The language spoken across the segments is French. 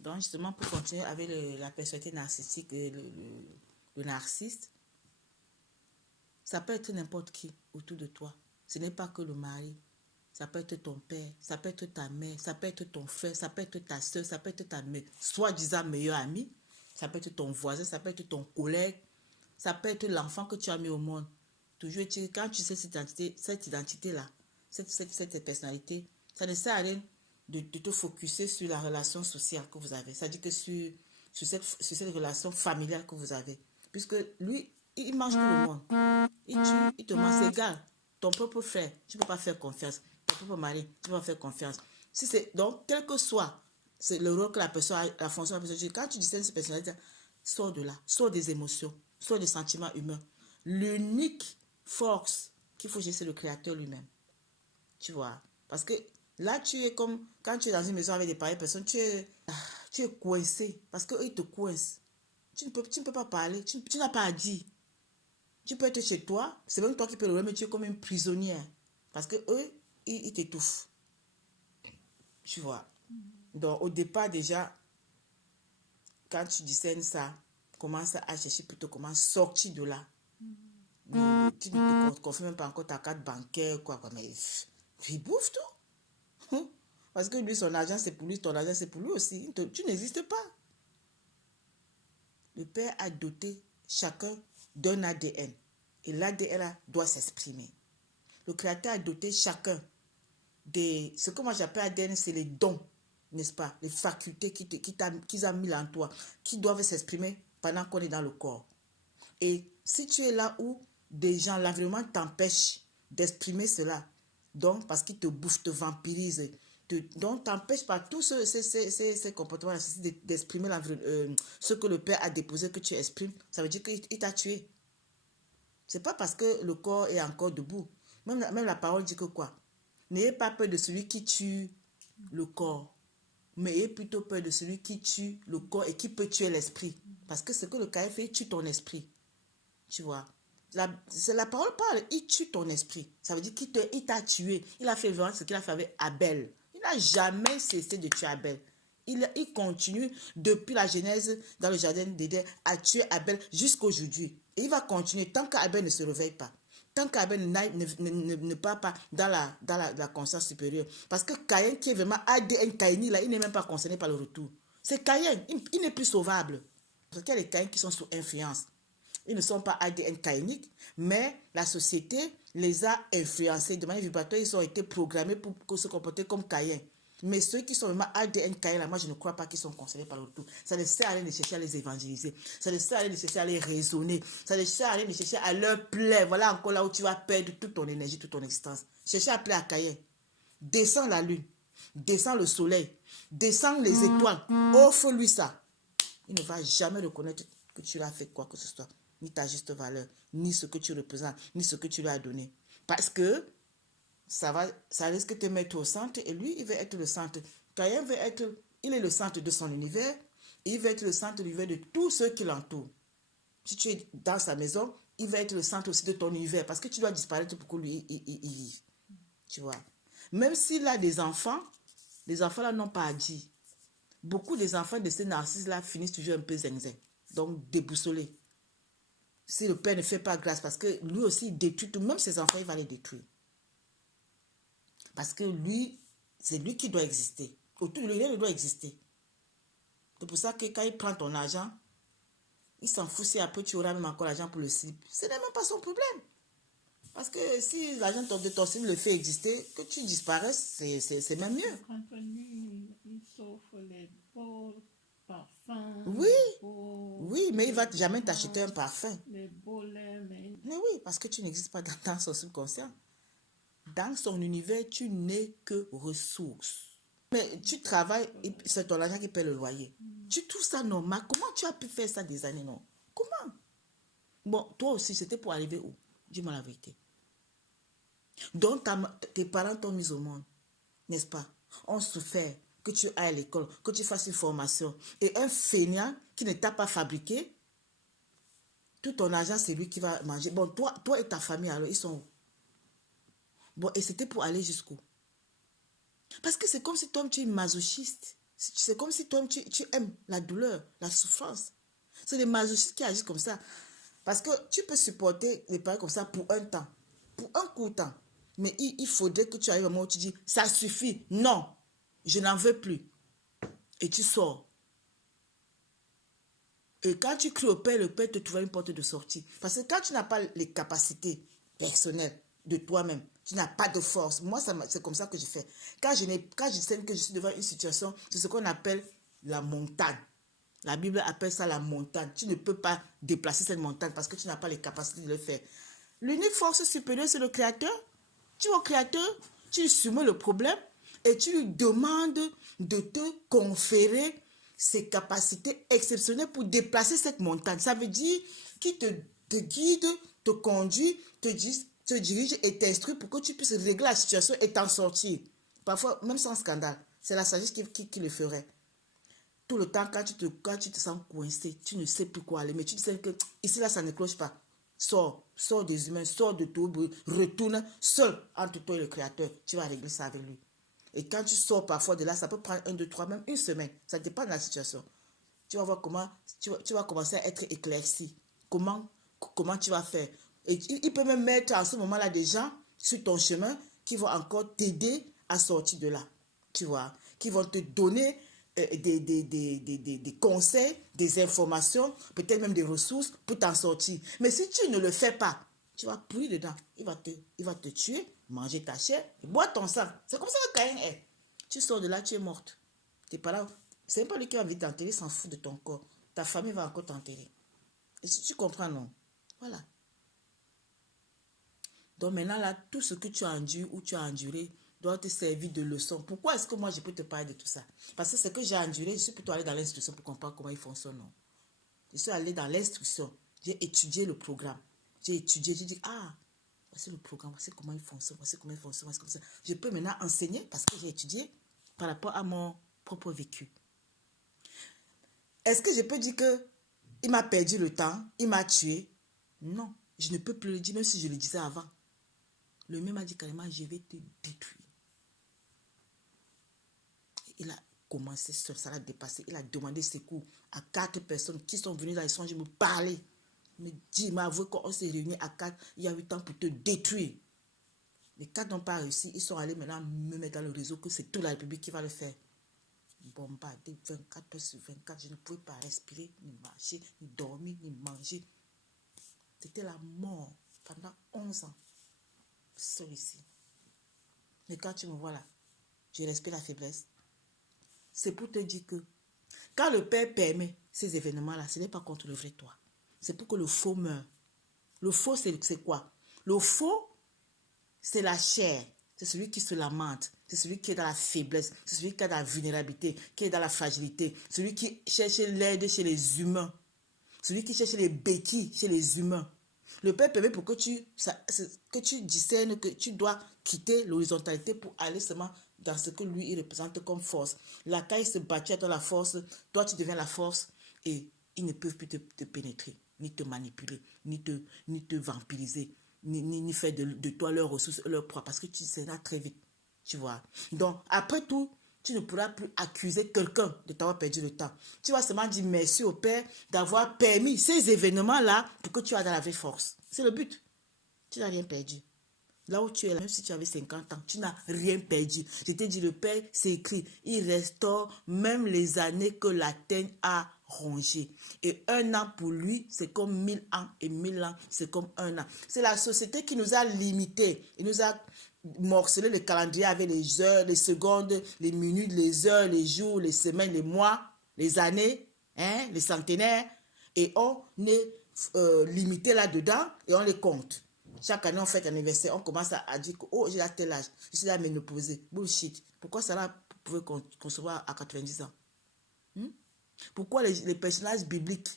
Donc, justement, pour continuer avec la personnalité narcissique, le narcissiste, ça peut être n'importe qui autour de toi. Ce n'est pas que le mari. Ça peut être ton père, ça peut être ta mère, ça peut être ton frère, ça peut être ta soeur, ça peut être ta soi-disant meilleure amie, ça peut être ton voisin, ça peut être ton collègue, ça peut être l'enfant que tu as mis au monde. Toujours, quand tu sais cette identité-là, cette personnalité, ça ne sert à rien de te focuser sur la relation sociale que vous avez. C'est-à-dire que sur cette relation familiale que vous avez. Puisque lui, il mange tout le monde. Il tue, il te mange, c'est égal. Ton propre frère, tu ne peux pas faire confiance. Ton propre mari, tu ne peux pas faire confiance. Si donc, quel que soit c'est le rôle que la personne a, la fonction de la personne, quand tu discernes cette personnalité, sors de là, sors des émotions, sors des sentiments humains. L'unique force qu'il faut gérer, c'est le créateur lui-même. Tu vois? Parce que là, tu es comme quand tu es dans une maison avec des pareilles personnes, tu es coincé parce qu'eux, ils te coincent. Tu ne peux pas parler, tu n'as pas à dire. Tu peux être chez toi, c'est même toi qui peux le remettre, tu es comme une prisonnière. Parce que eux, ils t'étouffent. Tu vois? Donc, au départ, déjà, quand tu discernes ça, commence à chercher plutôt comment sortir de là. Tu ne te confirmes même pas encore ta carte bancaire, quoi. Mais il bouffe tout. Parce que lui, son argent, c'est pour lui, ton argent, c'est pour lui aussi. Tu n'existes pas. Le Père a doté chacun d'un ADN. Et l'ADN doit s'exprimer. Le Créateur a doté chacun des... Ce que moi j'appelle ADN, c'est les dons, n'est-ce pas? Les facultés qu'ils ont mis en toi, qui doivent s'exprimer pendant qu'on est dans le corps. Et si tu es là où des gens, l'environnement t'empêche d'exprimer cela, donc parce qu'ils te bouffent, te vampirisent, donc t'empêche par tous ces comportements d'exprimer ce que le Père a déposé que tu exprimes, ça veut dire qu'il t'a tué. C'est pas parce que le corps est encore debout. Même la parole dit que quoi? N'ayez pas peur de celui qui tue le corps, mais ayez plutôt peur de celui qui tue le corps et qui peut tuer l'esprit. Parce que ce que le Caïn fait, il tue ton esprit. Tu vois? La parole parle, il tue ton esprit. Ça veut dire qu'il t'a tué. Il a fait vraiment ce qu'il a fait avec Abel. Il n'a jamais cessé de tuer Abel. Il continue depuis la Genèse dans le jardin d'Éden à tuer Abel jusqu'aujourd'hui. Et il va continuer tant qu'Abel ne se réveille pas. Tant qu'Abel ne part pas dans la conscience supérieure. Parce que Caïn, qui est vraiment ADN Caïni, là, il n'est même pas concerné par le retour. C'est Caïn, il n'est plus sauvable. Parce qu'il y a les Caïns qui sont sous influence. Ils ne sont pas ADN caïniques, mais la société les a influencés de manière vibratoire. Ils ont été programmés pour se comporter comme Caïn. Mais ceux qui sont vraiment ADN Caïn, là, moi, je ne crois pas qu'ils sont concernés par le tout. Ça ne sert à rien de chercher à les évangéliser. Ça ne sert à rien de chercher à les raisonner. Ça ne sert à rien de chercher à leur plaire. Voilà encore là où tu vas perdre toute ton énergie, toute ton existence. Chercher à plaire à Caïn. Descends la lune. Descends le soleil. Descends les étoiles. Offre-lui ça. Il ne va jamais reconnaître que tu l'as fait quoi que ce soit. Ni ta juste valeur, ni ce que tu représentes, ni ce que tu lui as donné. Parce que ça risque de te mettre au centre et lui, il veut être le centre. Caïn il est le centre de son univers et il veut être le centre de l'univers de tous ceux qui l'entourent. Si tu es dans sa maison, il va être le centre aussi de ton univers parce que tu dois disparaître pour que lui, tu vois. Même s'il a des enfants, les enfants là n'ont pas à dire. Beaucoup des enfants de ces narcisses-là finissent toujours un peu zinzin, donc déboussolés. Si le père ne fait pas grâce, parce que lui aussi, il détruit tout, même ses enfants, il va les détruire. Parce que lui, c'est lui qui doit exister. Autour de lui, il doit exister. C'est pour ça que quand il prend ton argent, il s'en fout si après tu auras même encore l'argent pour le slip. Ce n'est même pas son problème. Parce que si l'argent de ton slip le fait exister, que tu disparaisses, c'est même mieux. Quand lui, il s'offre les beaux parfums. Oui, oui, mais il ne va jamais t'acheter un parfum. Les beaux laits, mais oui, parce que tu n'existes pas dans son subconscient. Dans son univers, tu n'es que ressources. Mais tu travailles, c'est ton argent qui paie le loyer. Tu trouves ça normal? Comment tu as pu faire ça des années, non? Comment? Bon, toi aussi, c'était pour arriver où? Dis-moi la vérité. Donc, tes parents t'ont mis au monde, n'est-ce pas? On souffert que tu ailles à l'école, que tu fasses une formation. Et un feignant qui ne t'a pas fabriqué, tout ton argent, c'est lui qui va manger. Bon, toi et ta famille, alors, ils sont où? Bon, et c'était pour aller jusqu'où? Parce que c'est comme si toi, tu es masochiste. C'est comme si toi, tu aimes la douleur, la souffrance. C'est les masochistes qui agissent comme ça. Parce que tu peux supporter les parents comme ça pour un temps, pour un court temps. Mais il faudrait que tu arrives à un moment où tu dis, ça suffit, non, je n'en veux plus. Et tu sors. Et quand tu cries au Père, le Père te trouvera une porte de sortie. Parce que quand tu n'as pas les capacités personnelles de toi-même, tu n'as pas de force. Moi, c'est comme ça que je fais. Quand je sais que je suis devant une situation, c'est ce qu'on appelle la montagne. La Bible appelle ça la montagne. Tu ne peux pas déplacer cette montagne parce que tu n'as pas les capacités de le faire. L'unique force supérieure, c'est le Créateur. Tu vas au Créateur, tu lui soumets le problème et tu lui demandes de te conférer ses capacités exceptionnelles pour déplacer cette montagne. Ça veut dire qu'il te guide, te conduit, te dirige et t'instruit pour que tu puisses régler la situation et t'en sortir. Parfois, même sans scandale. C'est la sagesse qui le ferait. Tout le temps, quand tu te sens coincé, tu ne sais plus quoi aller, mais tu sais que ici, là, ça ne cloche pas. Sors des humains, sors de tout, retourne seul entre toi et le Créateur. Tu vas régler ça avec lui. Et quand tu sors parfois de là, ça peut prendre 1, 2, 3, même une semaine. Ça dépend de la situation. Tu vas voir comment tu vas commencer à être éclairci. Comment tu vas faire. Et il peut même mettre en ce moment-là des gens sur ton chemin qui vont encore t'aider à sortir de là. Tu vois, qui vont te donner des conseils, des informations, peut-être même des ressources pour t'en sortir. Mais si tu ne le fais pas, tu vas pourrir dedans. Il va te tuer, manger ta chair, et boire ton sang. C'est comme ça que Caïn est. Tu sors de là, tu es morte. Tu n'es pas là. C'est pas lui qui a envie de t'enterrer, il s'en fout de ton corps. Ta famille va encore t'enterrer. Tu comprends, non? Voilà. Donc maintenant, là, tout ce que tu as enduré ou tu as enduré doit te servir de leçon. Pourquoi est-ce que moi, je peux te parler de tout ça? Parce que ce que j'ai enduré, je suis plutôt allé dans l'instruction pour comprendre comment il fonctionne. Non? Je suis allé dans l'instruction. J'ai étudié le programme. J'ai dit, ah, voici le programme, voici comment il fonctionne, voici comment il fonctionne, voici comment ça. Je peux maintenant enseigner parce que j'ai étudié par rapport à mon propre vécu. Est-ce que je peux dire que il m'a perdu le temps, il m'a tué? Non, je ne peux plus le dire, même si je le disais avant. Le mien m'a dit carrément, je vais te détruire. Il a commencé seul, ça l'a dépassé. Il a demandé secours à 4 personnes qui sont venues dans les songes me parler. Il m'a avoué qu'on s'est réunis à 4 il y a 8 ans pour te détruire. Les 4 n'ont pas réussi. Ils sont allés maintenant me mettre dans le réseau que c'est toute la République qui va le faire. Bombardé 24 heures sur 24. Je ne pouvais pas respirer, ni marcher, ni dormir, ni manger. C'était la mort pendant 11 ans. Seul ici. Mais quand tu me vois là, je respire la faiblesse. C'est pour te dire que quand le Père permet ces événements-là, ce n'est pas contre le vrai toi. C'est pour que le faux meure. Le faux, c'est quoi? Le faux, c'est la chair. C'est celui qui se lamente. C'est celui qui est dans la faiblesse. C'est celui qui est dans la vulnérabilité, qui est dans la fragilité. Celui qui cherche l'aide chez les humains. Celui qui cherche les béquilles chez les humains. Le Père permet pour que tu discernes que tu dois quitter l'horizontalité pour aller seulement dans ce que lui, il représente comme force. La caille se battait dans la force, toi tu deviens la force et ils ne peuvent plus te pénétrer, ni te manipuler, ni te vampiriser, ni faire de toi leurs ressources, leur proie, parce que tu seras très vite, tu vois. Donc, après tout, tu ne pourras plus accuser quelqu'un de t'avoir perdu le temps. Tu vas seulement dire merci au Père d'avoir permis ces événements-là pour que tu aies dans la vraie force. C'est le but. Tu n'as rien perdu. Là où tu es là, même si tu avais 50 ans, tu n'as rien perdu. Je t'ai dit, le Père, c'est écrit, il restaure même les années que la teigne a rongées. Et 1 an pour lui, c'est comme 1000 ans. Et 1000 ans, c'est comme 1 an. C'est la société qui nous a limités. Il nous a morcelé le calendrier avec les heures, les secondes, les minutes, les heures, les jours, les semaines, les mois, les années, les centenaires. Et on est limité là-dedans et on les compte. Chaque année, on fait un anniversaire, on commence à dire que oh, j'ai à tel âge, je suis à ménopausée. Bullshit. Pourquoi ça là pouvait concevoir à 90 ans? Pourquoi les personnages bibliques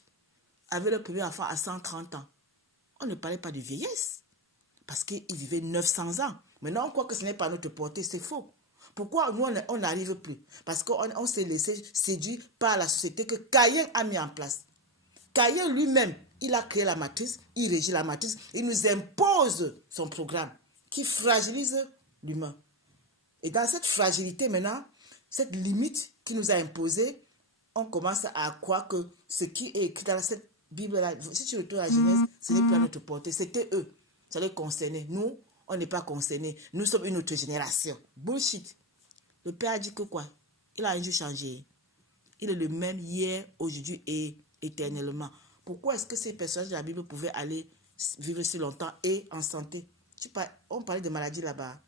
avaient leur premier enfant à 130 ans? On ne parlait pas de vieillesse. Parce qu'ils vivaient 900 ans. Maintenant, on croit que ce n'est pas notre portée, c'est faux. Pourquoi nous, on n'arrive plus? Parce qu'on s'est laissé séduire par la société que Caïn a mis en place. Caïn lui-même, il a créé la matrice, il régit la matrice, il nous impose son programme qui fragilise l'humain. Et dans cette fragilité maintenant, cette limite qui nous a imposé, on commence à croire que ce qui est écrit dans cette Bible-là, si tu retournes à la Genèse, ce n'est plus à notre portée. C'était eux. Ça les concernait. Nous, on n'est pas concernés. Nous sommes une autre génération. Bullshit. Le Père a dit que quoi? Il a un jour changé. Il est le même hier, aujourd'hui et éternellement. Pourquoi est-ce que ces personnages de la Bible pouvaient aller vivre si longtemps et en santé? On parlait de maladies là-bas.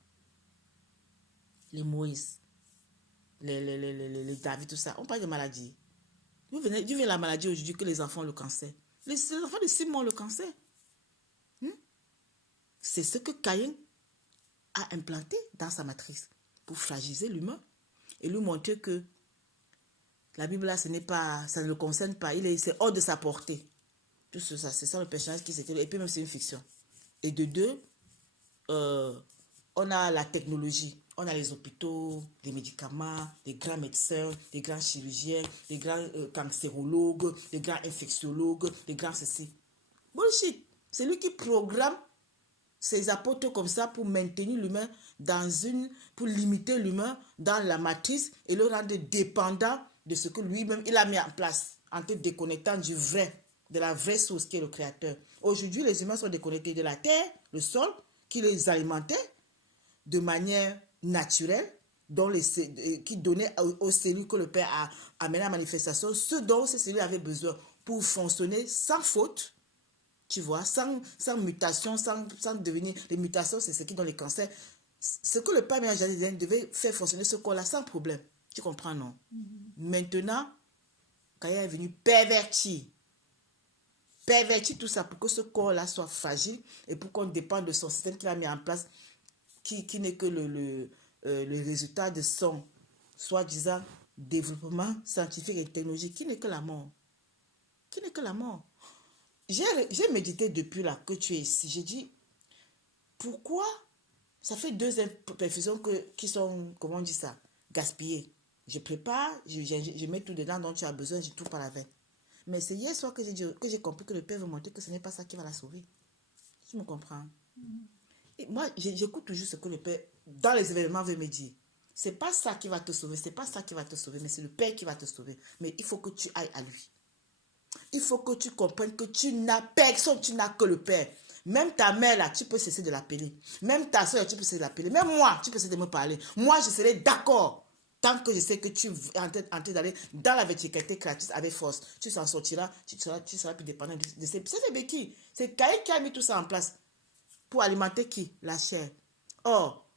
Les Moïse, les David, tout ça. On parle de maladies. D'où vient la maladie aujourd'hui que les enfants ont le cancer? Les enfants de 6 mois ont le cancer. C'est ce que Caïn a implanté dans sa matrice pour fragiliser l'humain et lui montrer que la Bible là, ça ne le concerne pas. C'est hors de sa portée. Tout ça, c'est ça le personnage qui s'était. Et puis même c'est une fiction. Et de deux, on a la technologie. On a les hôpitaux, des médicaments, des grands médecins, des grands chirurgiens, des grands cancérologues, des grands infectiologues, des grands ceci. Bullshit. C'est lui qui programme ces apôtres comme ça pour maintenir l'humain pour limiter l'humain dans la matrice et le rendre dépendant de ce que lui-même il a mis en place en te déconnectant de la vraie source qui est le Créateur. Aujourd'hui, les humains sont déconnectés de la terre, le sol, qui les alimentait de manière naturelle, qui donnait aux cellules que le Père a amené à la manifestation, ce dont ces cellules avaient besoin pour fonctionner sans faute, tu vois, sans mutation, sans devenir... Les mutations, c'est ce qui donne les cancers. Ce que le Père devait faire fonctionner ce corps-là sans problème. Tu comprends, non? Maintenant, Caïn est venu pervertir tout ça pour que ce corps-là soit fragile et pour qu'on dépende de son système qu'il a mis en place, qui n'est que le résultat de son soi-disant développement scientifique et technologique, qui n'est que la mort. Qui n'est que la mort. J'ai médité depuis là que tu es ici. J'ai dit, pourquoi ça fait 2 imperfections qui sont, comment on dit ça, gaspillées. Je prépare, je mets tout dedans dont tu as besoin, je tout par la veine. Mais c'est hier soir que j'ai compris que le Père veut montrer que ce n'est pas ça qui va la sauver. Tu me comprends? Et moi, j'écoute toujours ce que le Père, dans les événements, veut me dire. C'est pas ça qui va te sauver, c'est pas ça qui va te sauver, mais c'est le Père qui va te sauver. Mais il faut que tu ailles à lui. Il faut que tu comprennes que tu n'as personne, tu n'as que le Père. Même ta mère là, tu peux cesser de l'appeler. Même ta soeur, tu peux cesser de l'appeler. Même moi, tu peux cesser de me parler. Moi, je serai d'accord. Tant que je sais que tu es en train d'aller dans la verticalité créatrice avec force, tu s'en sortiras, tu seras plus dépendant de ces béquilles. C'est Caïn qui a mis tout ça en place. Pour alimenter qui? La chair. Or,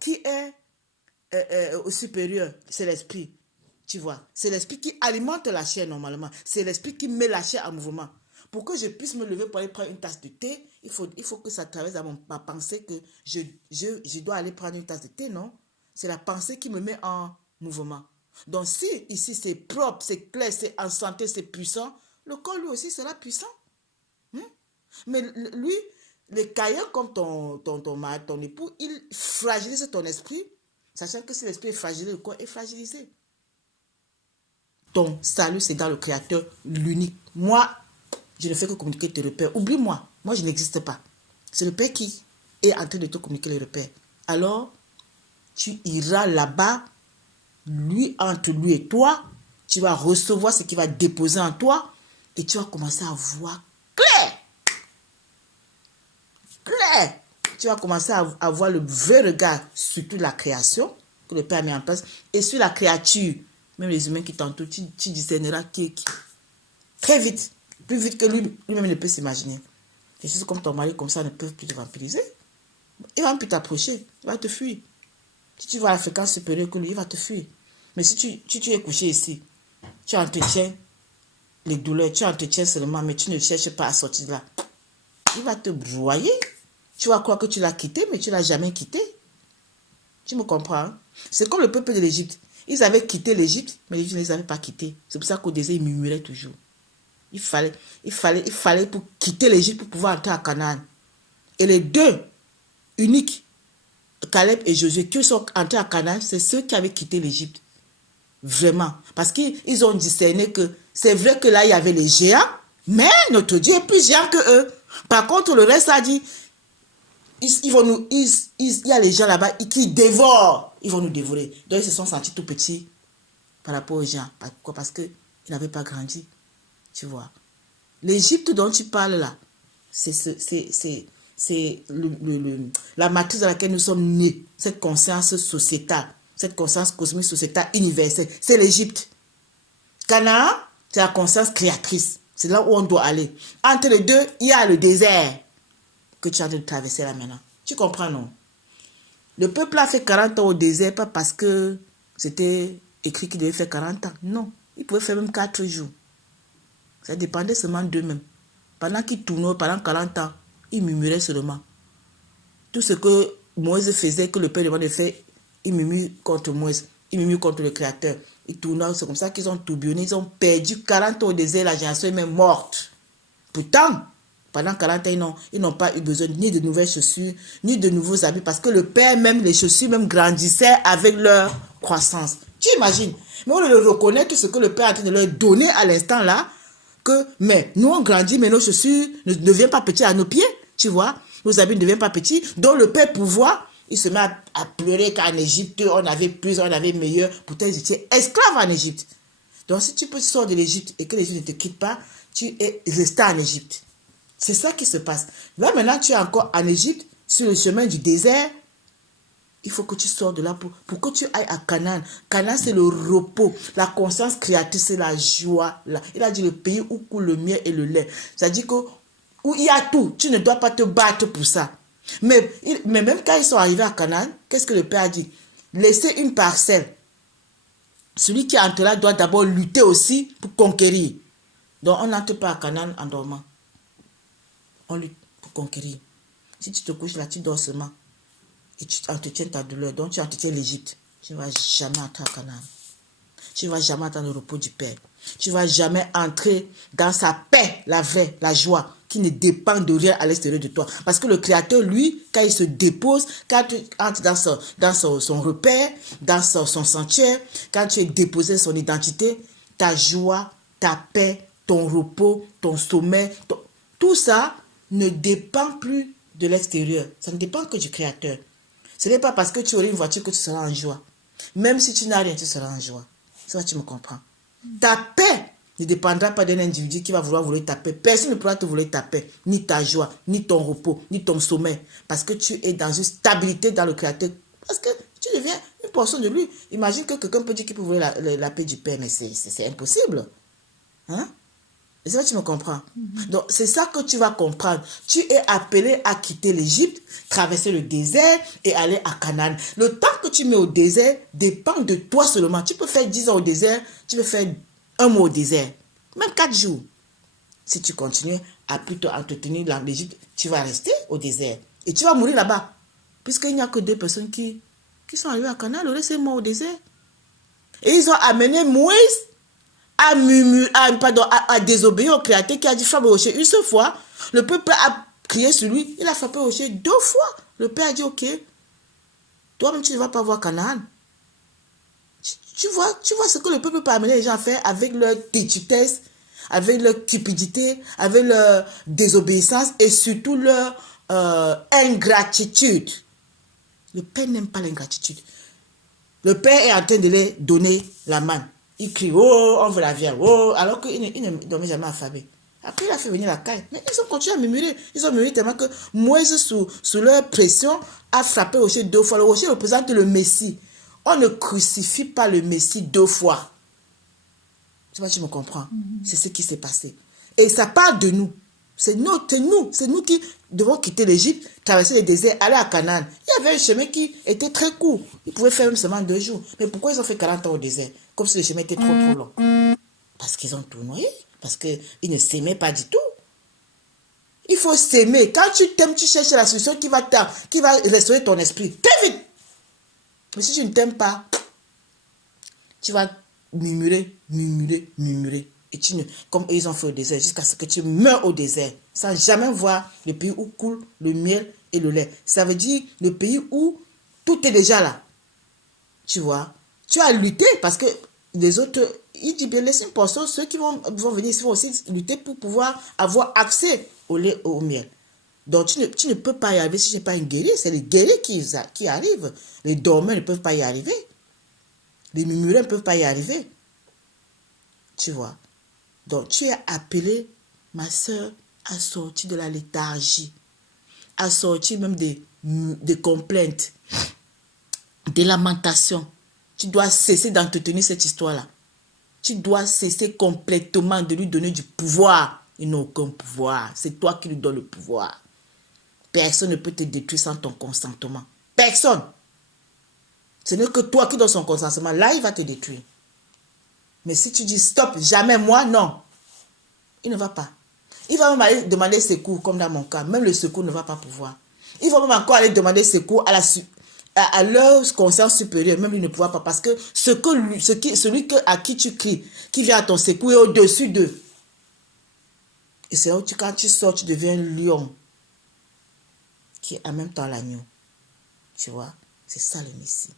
qui est au supérieur? C'est l'esprit. Tu vois, c'est l'esprit qui alimente la chair normalement. C'est l'esprit qui met la chair en mouvement. Pour que je puisse me lever pour aller prendre une tasse de thé, il faut que ça traverse dans ma pensée que je dois aller prendre une tasse de thé, non? C'est la pensée qui me met en mouvement. Donc si ici c'est propre, c'est clair, c'est en santé, c'est puissant, le corps lui aussi sera puissant. Mais lui, les caïens comme ton époux, il fragilise ton esprit, sachant que si l'esprit est fragilisé, le corps est fragilisé. Ton salut, c'est dans le Créateur, l'unique. Moi, je ne fais que communiquer tes repères. Oublie-moi. Moi, je n'existe pas. C'est le Père qui est en train de te communiquer les repères. Alors, tu iras là-bas, entre lui et toi, tu vas recevoir ce qu'il va déposer en toi et tu vas commencer à voir clair. Clair. Tu vas commencer à avoir le vrai regard sur toute la création que le Père a mis en place et sur la créature. Même les humains qui t'entourent, tu discerneras qui est qui. Très vite. Plus vite que lui-même ne peut s'imaginer. Et c'est comme ton mari, comme ça, ne peut plus te vampiriser. Il va plus t'approcher. Il va te fuir. Si tu vas à la fréquence supérieure que lui, il va te fuir. Mais si tu es couché ici, tu entretiens les douleurs, tu entretiens seulement, mais tu ne cherches pas à sortir de là. Il va te broyer. Tu vas croire que tu l'as quitté, mais tu ne l'as jamais quitté. Tu me comprends? C'est comme le peuple de l'Égypte. Ils avaient quitté l'Égypte, mais l'Égypte ne les avait pas quittés. C'est pour ça qu'au désert, ils murmuraient toujours. Il fallait pour quitter l'Égypte pour pouvoir entrer à Canaan. Et les deux uniques, Caleb et Josué, qui sont entrés à Canaan, c'est ceux qui avaient quitté l'Égypte. Vraiment. Parce qu'ils ont discerné que c'est vrai que là, il y avait les géants, mais notre Dieu est plus géant que eux. Par contre, le reste a dit, il y a les gens là-bas qui dévorent. Ils vont nous dévorer. Donc, ils se sont sentis tout petits par rapport aux gens. Pourquoi? Parce qu'ils n'avaient pas grandi. Tu vois. L'Égypte dont tu parles là, c'est la matrice dans laquelle nous sommes nés. Cette conscience sociétale, cette conscience cosmique sociétale universelle. C'est l'Égypte. Canaan, c'est la conscience créatrice. C'est là où on doit aller. Entre les deux, il y a le désert que tu as de traverser là maintenant. Tu comprends, non? Le peuple a fait 40 ans au désert, pas parce que c'était écrit qu'il devait faire 40 ans. Non, il pouvait faire même 4 jours. Ça dépendait seulement d'eux-mêmes. Pendant qu'ils tournaient, pendant 40 ans, ils murmuraient seulement. Tout ce que Moïse faisait, que le Père demandait de faire, ils murmurent contre Moïse. Ils murmurent contre le Créateur. Ils tournaient, c'est comme ça qu'ils ont tourbillonné. Ils ont perdu 40 ans au désert, la génération est même morte. Pourtant, pendant 40 ans, ils n'ont pas eu besoin ni de nouvelles chaussures, ni de nouveaux habits, parce que le Père, même les chaussures, même grandissaient avec leur croissance. Tu imagines? Mais on le reconnaît que ce que le Père est en train de leur donner à l'instant là, mais nous on grandit, mais nos chaussures ne deviennent pas petites à nos pieds, tu vois. Nos habits ne deviennent pas petits. Donc le Père pouvoir, il se met à pleurer qu'en Égypte, on avait plus, on avait meilleur. Pourtant, ils étaient esclaves en Égypte. Donc si tu peux sortir de l'Égypte et que l'Égypte ne te quitte pas, tu es resté en Égypte. C'est ça qui se passe. Là maintenant, tu es encore en Égypte, sur le chemin du désert. Il faut que tu sors de là pour que tu ailles à Canaan. Canaan, c'est le repos. La conscience créatrice, c'est la joie. Là. Il a dit le pays où coule le miel et le lait. C'est-à-dire que où il y a tout. Tu ne dois pas te battre pour ça. Mais même quand ils sont arrivés à Canaan, qu'est-ce que le Père a dit? Laissez une parcelle. Celui qui entre là doit d'abord lutter aussi pour conquérir. Donc on n'entre pas à Canaan en dormant. On lutte pour conquérir. Si tu te couches là, tu dors seulement. Et tu entretiens ta douleur. Donc tu entretiens l'Égypte. Tu ne vas jamais entrer à Canaan. Tu ne vas jamais entrer dans le repos du Père. Tu ne vas jamais entrer dans sa paix, la vraie, la joie, qui ne dépend de rien à l'extérieur de toi. Parce que le Créateur, lui, quand il se dépose, quand tu entres dans son repère, dans son sanctuaire, quand tu es déposé son identité, ta joie, ta paix, ton repos, ton sommeil, tout ça ne dépend plus de l'extérieur. Ça ne dépend que du Créateur. Ce n'est pas parce que tu aurais une voiture que tu seras en joie. Même si tu n'as rien, tu seras en joie. Ça, tu me comprends. Ta paix ne dépendra pas d'un individu qui va vouloir voler ta paix. Personne ne pourra te voler ta paix, ni ta joie, ni ton repos, ni ton sommeil. Parce que tu es dans une stabilité dans le Créateur. Parce que tu deviens une portion de lui. Imagine que quelqu'un peut dire qu'il peut voler la paix du Père, mais c'est impossible. Hein? Et ça, tu me comprends. Donc, c'est ça que tu vas comprendre. Tu es appelé à quitter l'Égypte, traverser le désert et aller à Canaan. Le temps que tu mets au désert dépend de toi seulement. Tu peux faire 10 ans au désert, tu peux faire 1 mois au désert. Même 4 jours. Si tu continues à plutôt entretenir l'Égypte, tu vas rester au désert. Et tu vas mourir là-bas. Puisqu'il n'y a que 2 personnes qui sont arrivées à Canaan, le reste est mort au désert. Et ils ont amené Moïse à désobéir au Créateur qui a dit frappe au rocher une seule fois. Le peuple a crié sur lui, il a frappé au rocher 2 fois. Le Père a dit ok, toi-même tu ne vas pas voir Canaan. Tu vois ce que le peuple peut amener les gens à faire avec leur têtutesse, avec leur cupidité, avec leur désobéissance et surtout leur ingratitude. Le Père n'aime pas l'ingratitude. Le Père est en train de leur donner la manne. Il crie, oh, on veut la viande, oh, alors qu'il ne dormait jamais affamé. Après, il a fait venir la caille. Mais ils ont continué à murmurer. Ils ont murmuré tellement que Moïse, sous leur pression, a frappé le rocher 2 fois. Le rocher représente le Messie. On ne crucifie pas le Messie 2 fois. Tu vois, tu me comprends? C'est ce qui s'est passé. Et ça part de nous. C'est nous qui devons quitter l'Égypte, traverser les déserts, aller à Canaan. Il y avait un chemin qui était très court. Ils pouvaient faire même seulement 2 jours. Mais pourquoi ils ont fait 40 ans au désert? Comme si le chemin était trop long. Parce qu'ils ont tournoyé. Parce qu'ils ne s'aimaient pas du tout. Il faut s'aimer. Quand tu t'aimes, tu cherches la solution qui va restaurer ton esprit. Très vite. Mais si tu ne t'aimes pas, tu vas murmurer. Et comme ils ont fait au désert, jusqu'à ce que tu meurs au désert, sans jamais voir le pays où coule le miel et le lait. Ça veut dire le pays où tout est déjà là. Tu vois, tu as lutté parce que les autres, il dit bien, laisse une portion, ceux qui vont venir ici vont aussi lutter pour pouvoir avoir accès au lait, au miel. Donc tu ne peux pas y arriver si tu n'es pas un guerrier. C'est les guerriers qui arrivent. Les dormeurs ne peuvent pas y arriver. Les murmureurs ne peuvent pas y arriver. Tu vois. Donc, tu es appelée, ma soeur, à sortir de la léthargie, à sortir même des complaintes, des lamentations. Tu dois cesser d'entretenir cette histoire-là. Tu dois cesser complètement de lui donner du pouvoir. Il n'a aucun pouvoir. C'est toi qui lui donnes le pouvoir. Personne ne peut te détruire sans ton consentement. Personne. Ce n'est que toi qui donnes son consentement. Là, il va te détruire. Mais si tu dis stop, jamais moi, non. Il ne va pas. Il va même aller demander secours, comme dans mon cas. Même le secours ne va pas pouvoir. Il va même encore aller demander secours à leur conscience supérieure. Même lui ne pourra pas. Parce que celui à qui tu cries, qui vient à ton secours, est au-dessus d'eux. Et c'est là où quand tu sors, tu deviens un lion. Qui est en même temps l'agneau. Tu vois? C'est ça le Messie.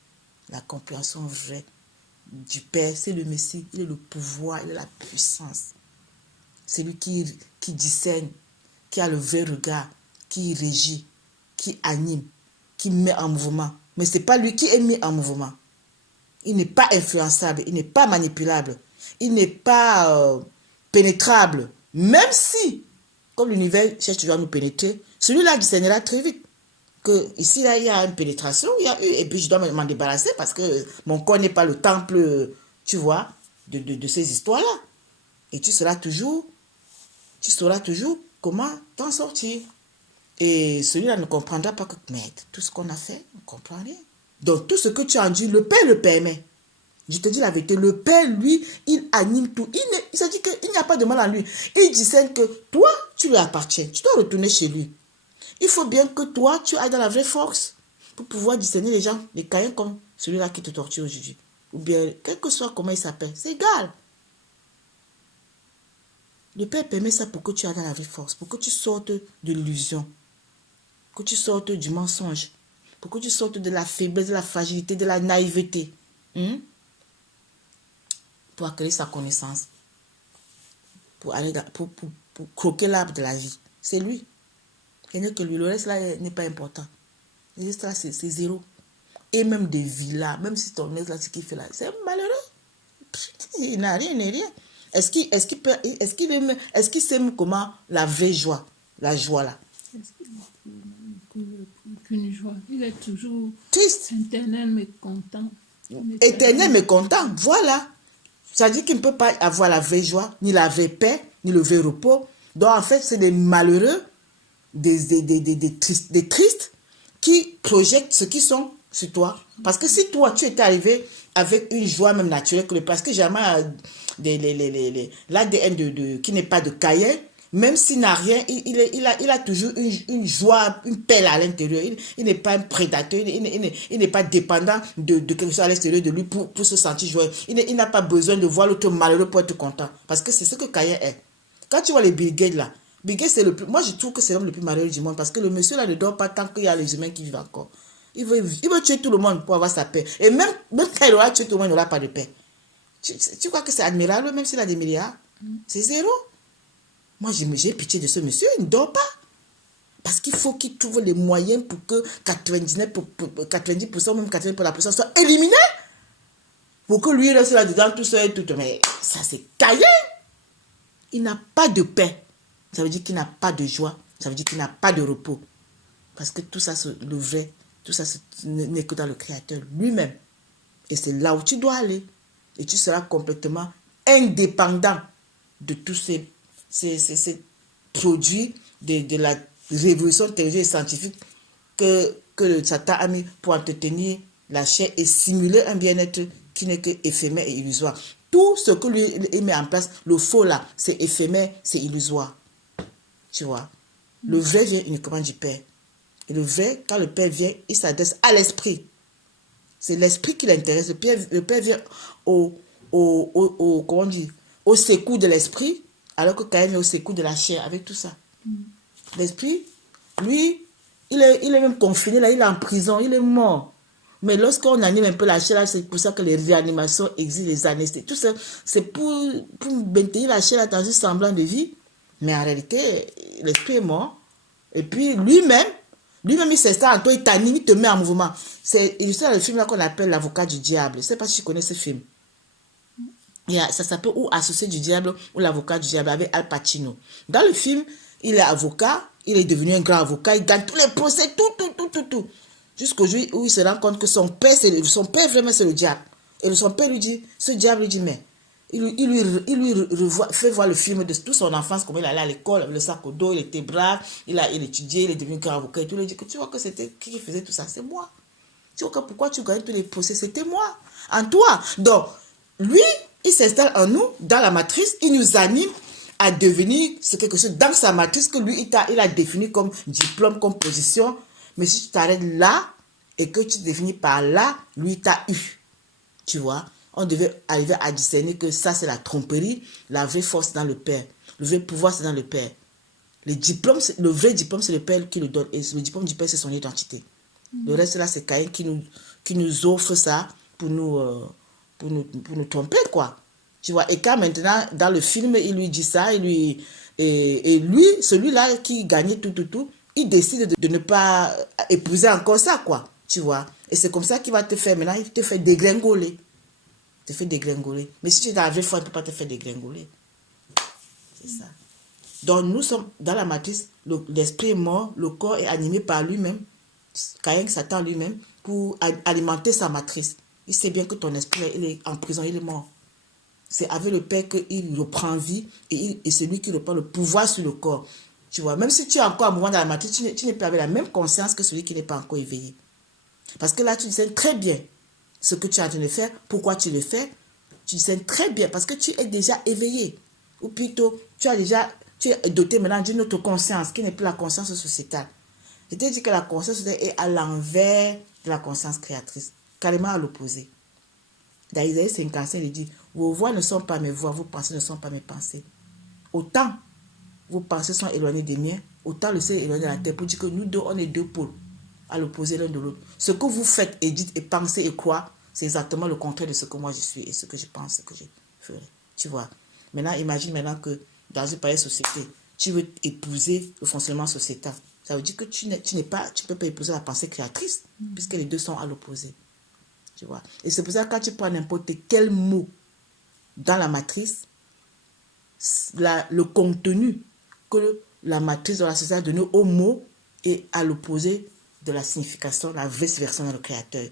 La compréhension vraie du Père, c'est le Messie. Il est le pouvoir, il est la puissance. C'est lui qui discerne, qui a le vrai regard, qui régit, qui anime, qui met en mouvement. Mais ce n'est pas lui qui est mis en mouvement. Il n'est pas influençable, il n'est pas manipulable, il n'est pas pénétrable. Même si, comme l'univers cherche toujours à nous pénétrer, celui-là discernera très vite. Que ici, là, il y a une pénétration, et puis je dois m'en débarrasser parce que mon corps n'est pas le temple, tu vois, de ces histoires-là. Et tu sauras toujours comment t'en sortir. Et celui-là ne comprendra pas que, mais tout ce qu'on a fait, on ne comprend rien. Donc, tout ce que tu as dit, le Père le permet. Je te dis la vérité, le Père, lui, il anime tout. Il se dit qu'il n'y a pas de mal en lui. Il discerne que toi, tu lui appartiens. Tu dois retourner chez lui. Il faut bien que toi, tu ailles dans la vraie force pour pouvoir discerner les gens, les caïens comme celui-là qui te torture aujourd'hui. Ou bien, quel que soit comment il s'appelle, c'est égal. Le Père permet ça pour que tu ailles dans la vraie force, pour que tu sortes de l'illusion, que tu sortes du mensonge, pour que tu sortes de la faiblesse, de la fragilité, de la naïveté. Pour accueillir sa connaissance, pour croquer l'arbre de la vie. C'est lui. Et que lui, le reste là n'est pas important. Le reste là, c'est zéro. Et même des villas, même si ton ex là, ce qu'il fait là, c'est malheureux. Il n'a rien, il n'est rien. Est-ce qu'il sait comment la vraie joie, la joie là? Est-ce qu'il n'a qu'une joie? Il est toujours triste. Éternel mécontent. Éternel mécontent, voilà. Ça dit qu'il ne peut pas avoir la vraie joie, ni la vraie paix, ni le vrai repos. Donc en fait, c'est des malheureux, des tristes qui projettent ce qu'ils sont sur toi. Parce que si toi, tu étais arrivé avec une joie même naturelle, parce que jamais l'ADN qui n'est pas de Caïn, même s'il n'a rien, il a toujours une joie, une paix à l'intérieur. Il n'est pas un prédateur, il n'est pas dépendant de quelque chose à l'extérieur de lui pour se sentir joyeux. Il n'a pas besoin de voir l'autre malheureux pour être content. Parce que c'est ce que Caïn est. Quand tu vois les Bill Gates là, Bill Gates, moi je trouve que c'est l'homme le plus malheureux du monde parce que le monsieur là ne dort pas tant qu'il y a les humains qui vivent encore. Il veut tuer tout le monde pour avoir sa paix. Et même quand il aura tué tout le monde, il n'aura pas de paix. Tu crois que c'est admirable même s'il a des milliards? C'est zéro. Moi, j'ai pitié de ce monsieur, il ne dort pas. Parce qu'il faut qu'il trouve les moyens pour que 90%, même 80% soient éliminés. Pour que lui reste là-dedans tout seul et tout. Mais ça, c'est Caïn. Il n'a pas de paix. Ça veut dire qu'il n'a pas de joie. Ça veut dire qu'il n'a pas de repos. Parce que tout ça, le vrai, tout ça n'est que dans le Créateur lui-même. Et c'est là où tu dois aller. Et tu seras complètement indépendant de tous ces produits de la révolution technologique et scientifique que le Satan a mis pour entretenir la chair et simuler un bien-être qui n'est que éphémère et illusoire. Tout ce que lui il met en place, le faux là, c'est éphémère, c'est illusoire. Tu vois. Le vrai vient uniquement du Père. Et le vrai, quand le Père vient, il s'adresse à l'esprit. C'est l'esprit qui l'intéresse. Le Père vient comment on dit, au secours de l'esprit, alors que Caïn vient au secours de la chair avec tout ça. L'esprit, lui, il est même confiné là, il est en prison, il est mort. Mais lorsqu'on anime un peu la chair, c'est pour ça que les réanimations existent, les anesthésies. Tout ça, c'est pour maintenir la chair dans un semblant de vie. Mais en réalité, l'esprit est mort. Et puis lui-même, il s'installe en toi, il t'anime, il te met en mouvement. C'est illustré dans le film là qu'on appelle L'avocat du diable. Je ne sais pas si tu connais ce film. Ça s'appelle Ou associé du diable ou l'avocat du diable avec Al Pacino. Dans le film, il est avocat, il est devenu un grand avocat, il gagne tous les procès, tout. Jusqu'au jour où il se rend compte que son père vraiment c'est le diable. Et son père lui dit, ce diable lui dit, mais il lui fait voir le film de toute son enfance, comment il allait à l'école, avec le sac au dos, il était brave, il étudiait, il est devenu grand avocat et tout. Il lui dit que tu vois que c'était qui faisait tout ça, c'est moi. Tu vois que pourquoi tu gagnes tous les procès, c'était moi, en toi. Donc, lui, il s'installe en nous, dans la matrice, il nous anime à devenir quelque chose dans sa matrice que lui, il a défini comme diplôme, comme position. Mais si tu t'arrêtes là et que tu définis par là, lui, t'a eu. Tu vois, on devait arriver à discerner que ça, c'est la tromperie. La vraie force, c'est dans le Père. Le vrai pouvoir, c'est dans le Père. Le vrai diplôme, c'est le Père qui le donne. Et le diplôme du Père, c'est son identité. Le reste, là, c'est Caïn qui nous offre ça pour nous tromper, quoi. Tu vois, et quand maintenant, dans le film, il lui dit ça, et lui, celui-là qui gagnait tout, il décide de ne pas épouser encore ça, quoi. Tu vois. Et c'est comme ça qu'il va te faire, maintenant, il te fait dégringoler. Il te fait dégringoler. Mais si tu es dans la vraie foi, il ne peut pas te faire dégringoler. C'est ça. Donc, nous sommes dans la matrice, l'esprit est mort, le corps est animé par lui-même. Caïn s'attend lui-même pour alimenter sa matrice. Il sait bien que ton esprit, il est en prison, il est mort. C'est avec le Père qu'il reprend vie et c'est lui qui reprend le pouvoir sur le corps. Tu vois, même si tu es encore en mouvement dans la matrice, tu n'es pas avec la même conscience que celui qui n'est pas encore éveillé. Parce que là, tu sais très bien ce que tu es en train de faire, pourquoi tu le fais. Tu sais très bien parce que tu es déjà éveillé. Ou plutôt, tu es doté maintenant d'une autre conscience qui n'est plus la conscience sociétale. Je t'ai dit que la conscience est à l'envers de la conscience créatrice, carrément à l'opposé. Dans Isaïe 55, il dit, vos voix ne sont pas mes voix, vos pensées ne sont pas mes pensées. Autant vos pensées sont éloignées des miens, autant le ciel est éloigné de la terre, pour dire que nous deux, on est deux pôles, à l'opposé l'un de l'autre. Ce que vous faites et dites et pensez et croyez, c'est exactement le contraire de ce que moi je suis et ce que je pense, ce que je ferai. Tu vois. Maintenant, imagine maintenant que dans une pareille société, tu veux épouser le fonctionnement sociétal. Ça veut dire que tu peux pas épouser la pensée créatrice, puisque les deux sont à l'opposé. Tu vois. Et c'est pour ça que quand tu prends n'importe quel mot dans la matrice, le contenu que la matrice de la société a donné au mot est à l'opposé de la signification, la vraie version dans le créateur.